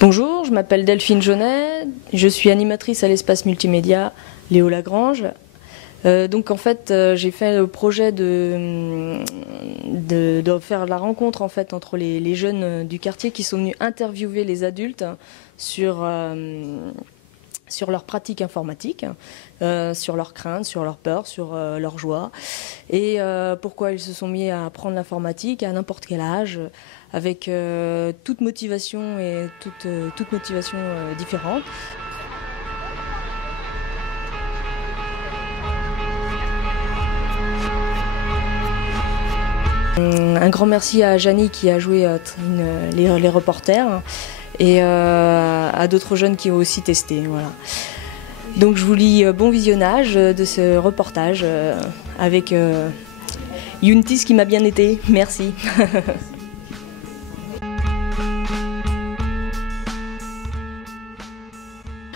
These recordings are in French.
Bonjour, je m'appelle Delphine Jaunet, je suis animatrice à l'espace multimédia Léo Lagrange. Donc en fait, j'ai fait le projet de faire la rencontre en fait entre les jeunes du quartier qui sont venus interviewer les adultes sur leurs pratiques informatiques, sur leurs craintes, sur leurs peurs, sur leurs joies, et pourquoi ils se sont mis à apprendre l'informatique à n'importe quel âge, avec toute motivation et toute motivation différente. Un grand merci à Janie qui a joué les reporters et à d'autres jeunes qui ont aussi testé. Voilà. Donc je vous lis bon visionnage de ce reportage avec Yuntis qui m'a bien été. Merci.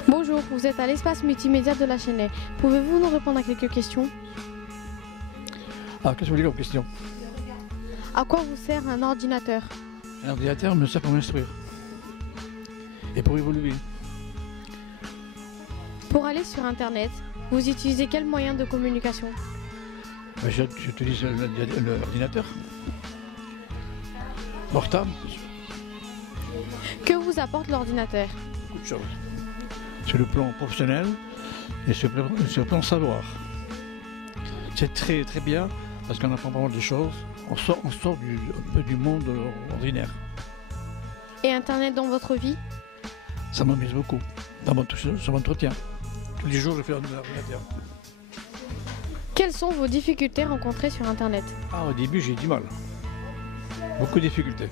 Bonjour, vous êtes à l'espace multimédia de la Chênaie. Pouvez-vous nous répondre à quelques questions? Alors, qu'est-ce que vous voulez comme question? À quoi vous sert un ordinateur? Un ordinateur me sert pour m'instruire et pour évoluer. Pour aller sur Internet, vous utilisez quel moyen de communication? J'utilise l'ordinateur. Portable. Que vous apporte l'ordinateur? Beaucoup de choses. Sur le plan professionnel et sur le plan savoir. C'est très très bien parce qu'on apprend pas mal de choses. On sort un peu du monde ordinaire. Et Internet dans votre vie? Ça m'amuse beaucoup. Ça m'entretient. Tous les jours, je fais l'ordinateur. Quelles sont vos difficultés rencontrées sur Internet? Au début, j'ai du mal. Beaucoup de difficultés.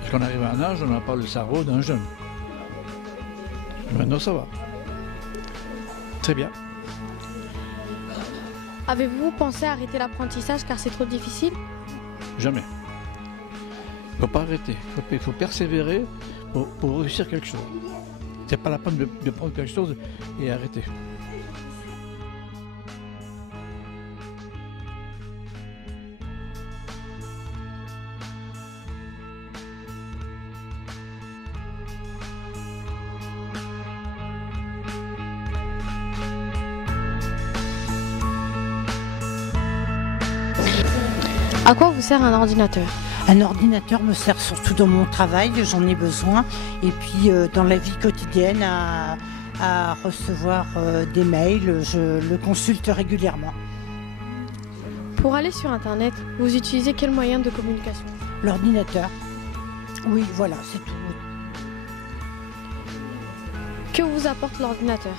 Parce qu'on arrive à un âge, on n'a pas le cerveau d'un jeune. Maintenant, ça va. Très bien. Avez-vous pensé à arrêter l'apprentissage car c'est trop difficile? Jamais. Il ne faut pas arrêter. Il faut persévérer pour réussir quelque chose. C'est pas la peine de prendre quelque chose et arrêter. À quoi vous sert un ordinateur? Un ordinateur me sert surtout dans mon travail, j'en ai besoin, et puis dans la vie quotidienne à recevoir des mails, je le consulte régulièrement. Pour aller sur Internet, vous utilisez quel moyen de communication? L'ordinateur, oui voilà, c'est tout. Que vous apporte l'ordinateur?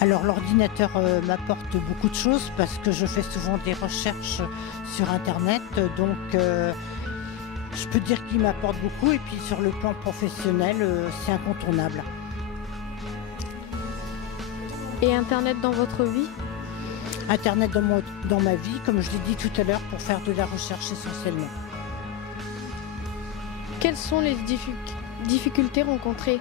Alors l'ordinateur m'apporte beaucoup de choses parce que je fais souvent des recherches sur Internet, donc je peux dire qu'il m'apporte beaucoup et puis sur le plan professionnel, c'est incontournable. Et Internet dans votre vie? Internet dans ma vie, comme je l'ai dit tout à l'heure, pour faire de la recherche essentiellement. Quelles sont les difficultés rencontrées?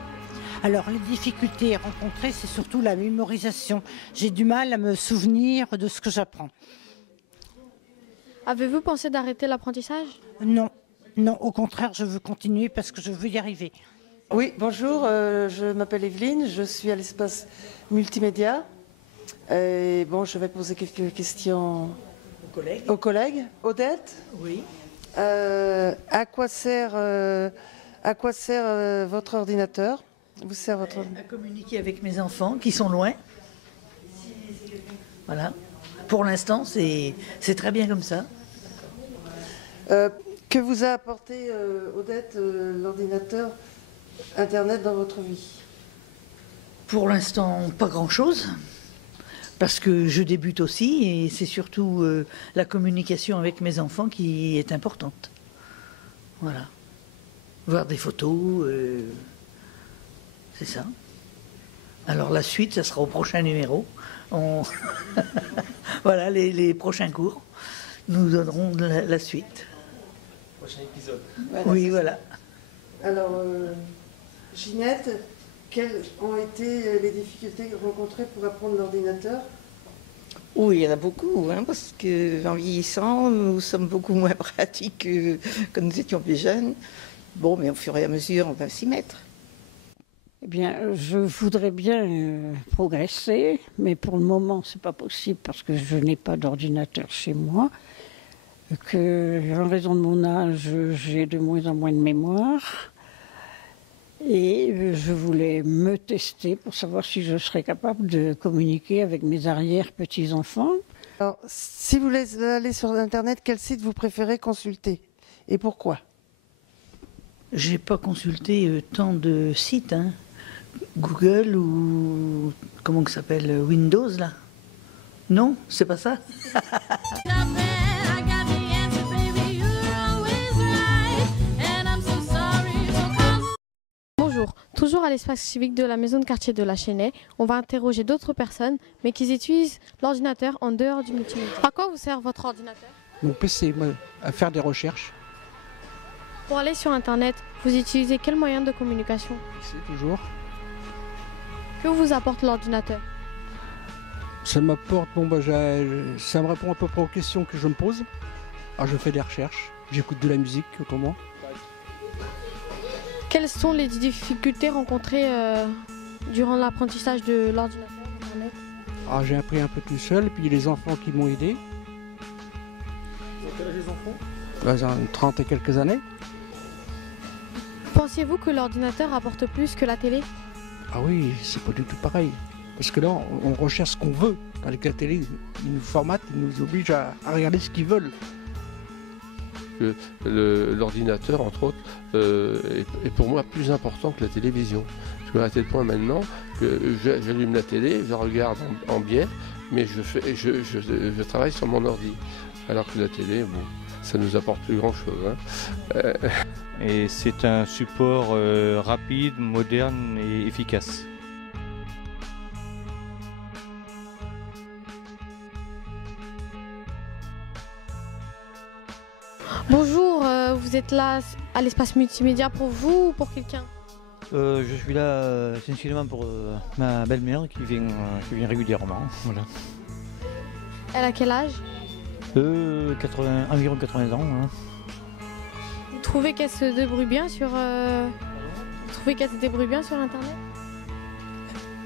Alors les difficultés rencontrées, c'est surtout la mémorisation. J'ai du mal à me souvenir de ce que j'apprends. Avez-vous pensé d'arrêter l'apprentissage? Non, non, au contraire, je veux continuer parce que je veux y arriver. Oui, bonjour, je m'appelle Evelyne, je suis à l'espace multimédia. Et bon, je vais poser quelques questions aux collègues. Odette? Oui. À quoi sert votre ordinateur? À communiquer avec mes enfants qui sont loin. Voilà. Pour l'instant, c'est très bien comme ça. Que vous a apporté, Odette, l'ordinateur, Internet dans votre vie? Pour l'instant, pas grand-chose. Parce que je débute aussi et c'est surtout la communication avec mes enfants qui est importante. Voilà. Voir des photos, c'est ça. Alors la suite, ça sera au prochain numéro. Voilà, les prochains cours nous donneront la suite. Prochain épisode. Voilà, oui, voilà. Alors, Ginette, quelles ont été les difficultés rencontrées pour apprendre l'ordinateur? Oui, il y en a beaucoup, parce qu'en vieillissant, nous sommes beaucoup moins pratiques que quand nous étions plus jeunes. Bon, mais au fur et à mesure, on va s'y mettre. Eh bien, je voudrais bien progresser, mais pour le moment, ce n'est pas possible parce que je n'ai pas d'ordinateur chez moi. Que, en raison de mon âge, j'ai de moins en moins de mémoire. Et je voulais me tester pour savoir si je serais capable de communiquer avec mes arrière-petits-enfants. Alors, si vous voulez aller sur Internet, quel site vous préférez consulter et pourquoi? J'ai pas consulté tant de sites, hein. Google ou comment que ça s'appelle, Windows là? Non, c'est pas ça. Bonjour, toujours à l'espace civique de la maison de quartier de la Chênaie, on va interroger d'autres personnes, mais qui utilisent l'ordinateur en dehors du multimédia. À quoi vous sert votre ordinateur? Mon PC, à faire des recherches. Pour aller sur Internet, vous utilisez quel moyen de communication? C'est toujours. Que vous apporte l'ordinateur? Ça m'apporte, ça me répond à peu près aux questions que je me pose. Alors je fais des recherches, j'écoute de la musique autrement. Quelles sont les difficultés rencontrées durant l'apprentissage de l'ordinateur Internet? Alors j'ai appris un peu tout seul, puis les enfants qui m'ont aidé. Quel âge les enfants? Ils ont 30 et quelques années. Pensiez-vous que l'ordinateur apporte plus que la télé? Ah oui, c'est pas du tout pareil. Parce que là, on recherche ce qu'on veut. Avec la télé, ils nous formatent, ils nous obligent à regarder ce qu'ils veulent. L'ordinateur, entre autres, est pour moi plus important que la télévision. Je suis à tel point maintenant que j'allume la télé, je regarde en biais, mais je travaille sur mon ordi. Alors que la télé, bon, ça nous apporte plus grand-chose. Hein. Et c'est un support rapide, moderne et efficace. Bonjour, vous êtes là à l'espace multimédia pour vous ou pour quelqu'un? Je suis là essentiellement pour ma belle-mère qui vient régulièrement. Voilà. Elle a quel âge? Environ 80 ans. Hein. Vous trouvez qu'elle se débrouille bien sur Internet?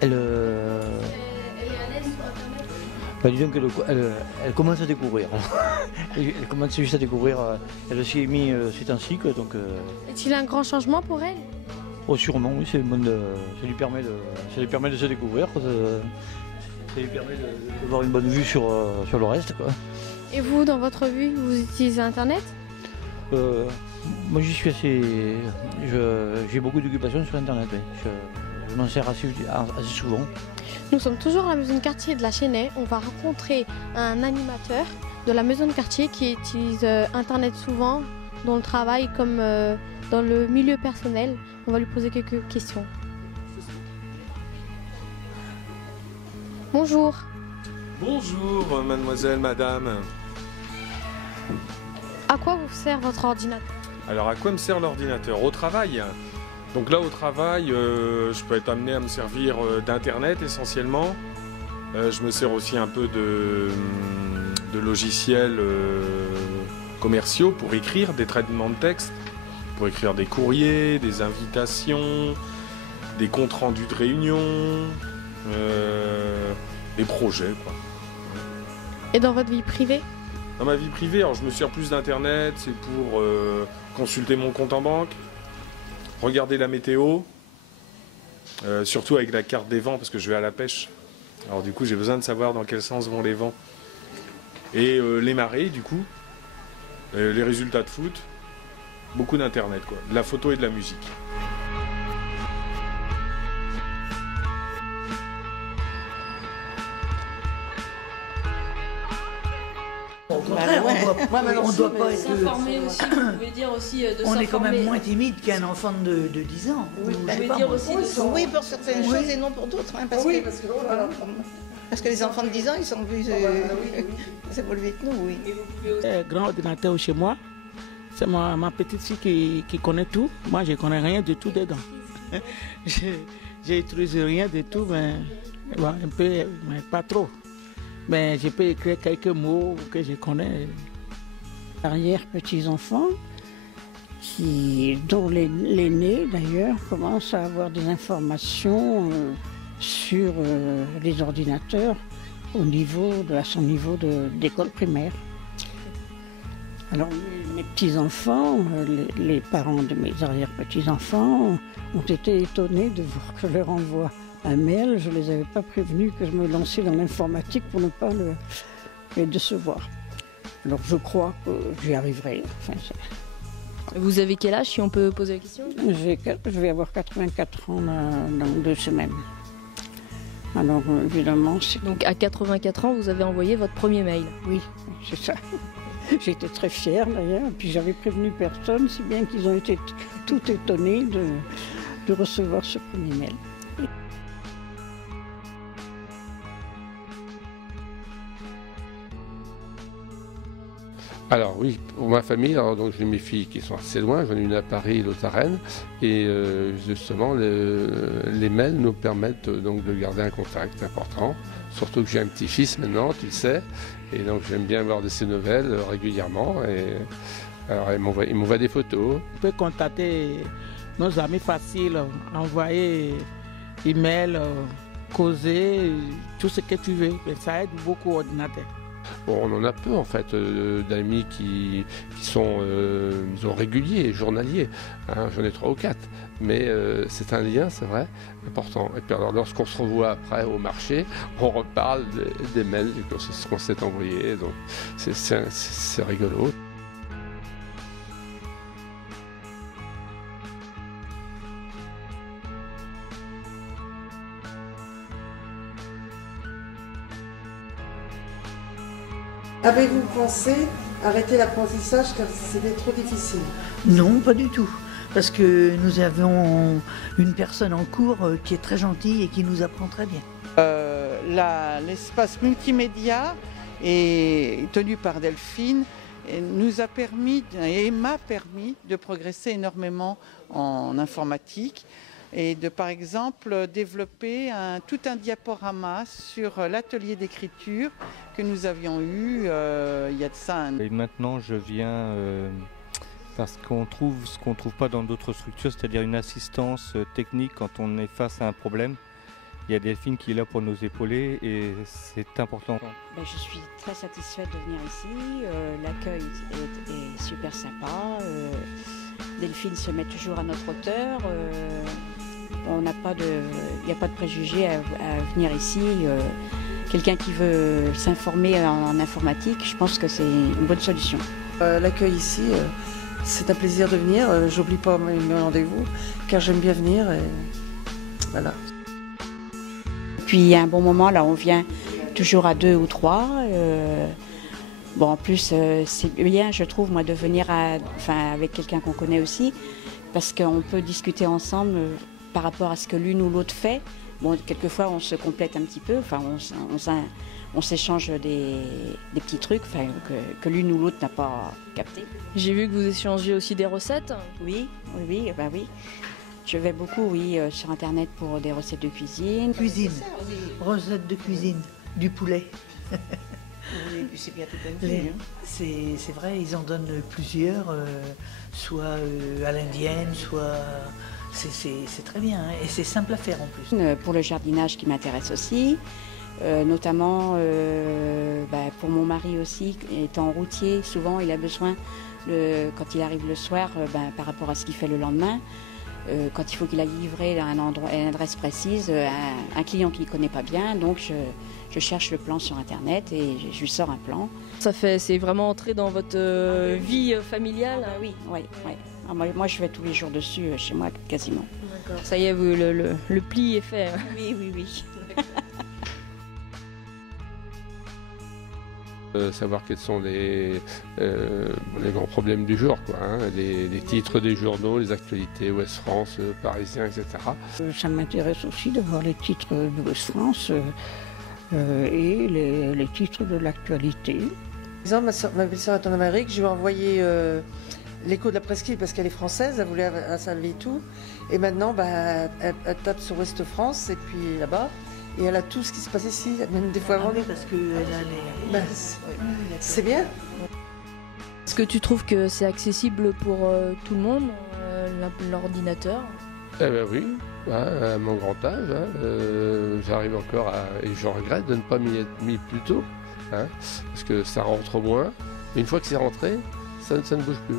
Elle est à l'aise sur Internet? Bah, disons qu'elle commence à découvrir. Elle commence juste à découvrir. Elle s'y est mise ces temps-ci. Donc. Est-il un grand changement pour elle? Oh, sûrement, oui. Ça lui permet de se découvrir. Ça lui permet d'avoir une bonne vue sur le reste, quoi. Et vous, dans votre vie, vous utilisez Internet? Moi, j'y suis assez. J'ai beaucoup d'occupations sur Internet. Oui. Je m'en sers assez souvent. Nous sommes toujours à la maison de quartier de la Chênaie. On va rencontrer un animateur de la maison de quartier qui utilise Internet souvent dans le travail comme dans le milieu personnel. On va lui poser quelques questions. Bonjour. Bonjour, mademoiselle, madame. À quoi vous sert votre ordinateur? Alors, à quoi me sert l'ordinateur? Au travail. Donc là, au travail, je peux être amené à me servir d'Internet essentiellement. Je me sers aussi un peu de logiciels commerciaux pour écrire des traitements de texte, pour écrire des courriers, des invitations, des comptes rendus de réunions, des projets, quoi. Et dans votre vie privée? Dans ma vie privée, alors je me sers plus d'Internet, c'est pour consulter mon compte en banque, regarder la météo, surtout avec la carte des vents parce que je vais à la pêche. Alors du coup j'ai besoin de savoir dans quel sens vont les vents. Et les marées du coup, les résultats de foot, beaucoup d'internet quoi, de la photo et de la musique. Au contraire, on doit pas être. S'informer aussi, vous pouvez dire aussi de s'informer. On est quand même moins timide qu'un enfant de 10 ans. Oui, vous pouvez dire aussi de s'informer. Oui, pour certaines choses et non pour d'autres. Hein, parce que les enfants de 10 ans, ils sont plus évolués que nous, oui. Grand ordinateur chez moi, c'est ma petite fille qui connaît tout. Moi, je ne connais rien de tout dedans. J'utilise rien de tout, mais un peu, mais pas trop. Mais je peux écrire quelques mots que je connais. Arrière-petits-enfants, dont l'aîné d'ailleurs commence à avoir des informations sur les ordinateurs à son niveau d'école primaire. Alors mes petits-enfants, les parents de mes arrière-petits-enfants ont été étonnés de voir que je leur envoie un mail. Je ne les avais pas prévenus que je me lançais dans l'informatique pour ne pas les décevoir. Alors je crois que j'y arriverai. Enfin, vous avez quel âge, si on peut poser la question? Je vais avoir 84 ans dans 2 semaines. Alors évidemment... Donc à 84 ans, vous avez envoyé votre premier mail? Oui, c'est ça. J'étais très fière d'ailleurs, puis j'avais prévenu personne, si bien qu'ils ont été tout étonnés de recevoir ce premier mail. Alors oui, pour ma famille, donc j'ai mes filles qui sont assez loin, j'en ai une à Paris, l'autre à Rennes, et justement les mails nous permettent donc de garder un contact important, surtout que j'ai un petit-fils maintenant, tu le sais, et donc j'aime bien avoir de ses nouvelles régulièrement, et alors il m'envoie des photos. On peut contacter nos amis faciles, envoyer email, causer, tout ce que tu veux, ça aide beaucoup au ordinateur. Bon, on en a peu en fait d'amis qui sont disons, réguliers, journaliers. Hein, j'en ai 3 ou 4. Mais c'est un lien, c'est vrai, important. Et puis alors lorsqu'on se revoit après au marché, on reparle des mails qu'on s'est envoyés. Donc c'est rigolo. Avez-vous pensé arrêter l'apprentissage car c'était trop difficile? Non, pas du tout. Parce que nous avons une personne en cours qui est très gentille et qui nous apprend très bien. L'espace multimédia est tenu par Delphine et nous a permis et m'a permis de progresser énormément en informatique et de par exemple développer tout un diaporama sur l'atelier d'écriture que nous avions eu il y a de ça. Et maintenant je viens parce qu'on trouve ce qu'on ne trouve pas dans d'autres structures, c'est-à-dire une assistance technique quand on est face à un problème. Il y a Delphine qui est là pour nous épauler et c'est important. Je suis très satisfaite de venir ici, l'accueil est super sympa, Delphine se met toujours à notre hauteur, il n'y a pas de préjugés à venir ici. Quelqu'un qui veut s'informer en informatique, je pense que c'est une bonne solution. L'accueil ici, c'est un plaisir de venir, j'oublie pas mes rendez-vous car j'aime bien venir et voilà. Puis il y a un bon moment, là on vient toujours à 2 ou 3. Bon, en plus c'est bien, je trouve, moi, de venir avec quelqu'un qu'on connaît aussi, parce qu'on peut discuter ensemble par rapport à ce que l'une ou l'autre fait. Bon, quelquefois on se complète un petit peu, on s'échange des petits trucs que l'une ou l'autre n'a pas capté. J'ai vu que vous échangez aussi des recettes. Oui. Je vais beaucoup, sur Internet pour des recettes de cuisine. Recettes de cuisine, du poulet. C'est bien tout connu. C'est vrai, ils en donnent plusieurs, soit à l'indienne, soit... C'est très bien, hein, et c'est simple à faire en plus. Pour le jardinage qui m'intéresse aussi, notamment pour mon mari aussi, étant routier, souvent il a besoin, quand il arrive le soir, par rapport à ce qu'il fait le lendemain, quand il faut qu'il aille livrer à une adresse précise, un client qu'il ne connaît pas bien, donc je cherche le plan sur Internet et je lui sors un plan. C'est vraiment entré dans votre vie familiale? Oui. Moi, je vais tous les jours dessus, chez moi, quasiment. D'accord. Ça y est, le pli est fait. Oui. Savoir quels sont les grands problèmes du jour, quoi, hein, les titres des journaux, les actualités Ouest France, Parisien, etc. Ça m'intéresse aussi de voir les titres d'Ouest France et les titres de l'actualité. Par exemple, ma belle-sœur est en Amérique, je lui ai envoyé l'écho de la presqu'île parce qu'elle est française, elle voulait à Salvé et tout. Et maintenant, elle tape sur Ouest France et puis là-bas. Et elle a tout ce qui se passe ici, même des fois avant. Oui, parce qu'elle a les... C'est bien. Est-ce que tu trouves que c'est accessible pour tout le monde, l'ordinateur? Eh ben oui, à mon grand âge, j'arrive encore à... Et je regrette de ne pas m'y être mis plus tôt, parce que ça rentre moins. Mais une fois que c'est rentré, ça ne bouge plus.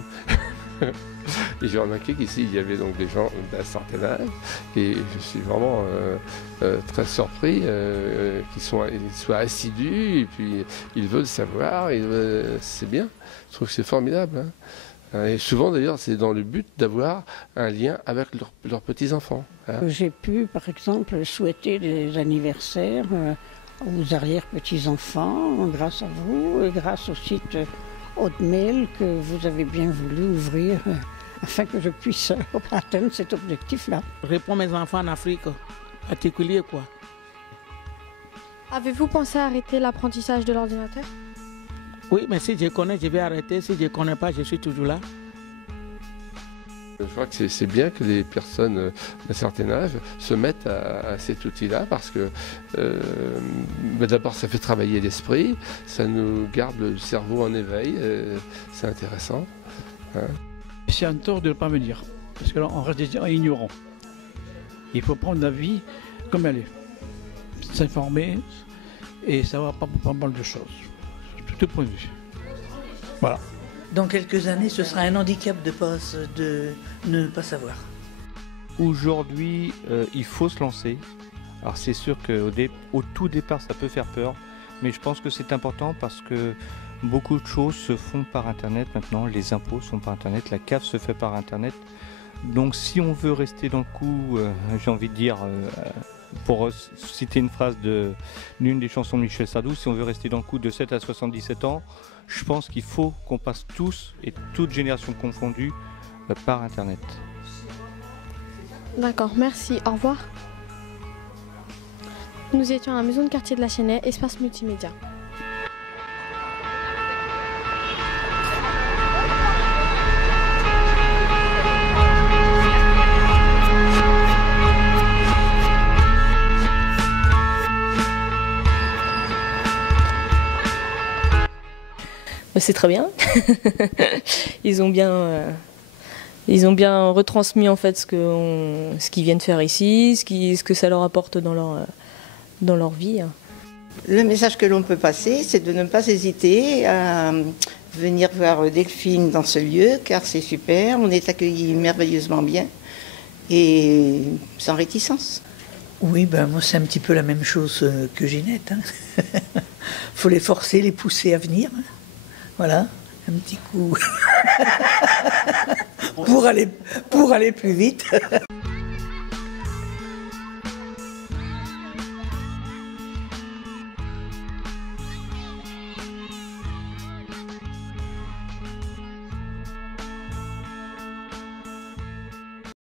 Et j'ai remarqué qu'ici, il y avait donc des gens d'un certain âge, et je suis vraiment très surpris qu'ils soient assidus, et puis ils veulent savoir, c'est bien. Je trouve que c'est formidable. Et souvent, d'ailleurs, c'est dans le but d'avoir un lien avec leurs petits-enfants. J'ai pu, par exemple, souhaiter des anniversaires aux arrière-petits-enfants grâce à vous et grâce au site Hotmail que vous avez bien voulu ouvrir afin que je puisse atteindre cet objectif-là. Réponds mes enfants en Afrique, particulier quoi. Avez-vous pensé à arrêter l'apprentissage de l'ordinateur? Oui, mais si je connais, je vais arrêter. Si je ne connais pas, je suis toujours là. Je crois que c'est bien que les personnes d'un certain âge se mettent à cet outil-là parce que d'abord ça fait travailler l'esprit, ça nous garde le cerveau en éveil, c'est intéressant. C'est un tort de ne pas venir, parce que là on reste des ignorants. Il faut prendre la vie comme elle est, s'informer et savoir pas mal de choses. Tout point de vue. Voilà. Dans quelques années, ce sera un handicap de ne pas savoir. Aujourd'hui, il faut se lancer. Alors c'est sûr qu'au tout départ, ça peut faire peur, mais je pense que c'est important parce que beaucoup de choses se font par Internet maintenant. Les impôts sont par Internet, la CAF se fait par Internet. Donc si on veut rester dans le coup, j'ai envie de dire... pour citer une phrase d'une des chansons de Michel Sardou, si on veut rester dans le coup de 7 à 77 ans, je pense qu'il faut qu'on passe tous, et toutes générations confondues, par Internet. D'accord, merci. Au revoir. Nous étions à la maison de quartier de la Chênaie, espace multimédia. C'est très bien. Ils ont bien retransmis en fait ce qu'ils viennent faire ici, ce que ça leur apporte dans leur vie. Le message que l'on peut passer, c'est de ne pas hésiter à venir voir Delphine dans ce lieu, car c'est super, on est accueillis merveilleusement bien et sans réticence. Oui, moi c'est un petit peu la même chose que Ginette. Faut les forcer, les pousser à venir. Voilà, un petit coup pour aller plus vite.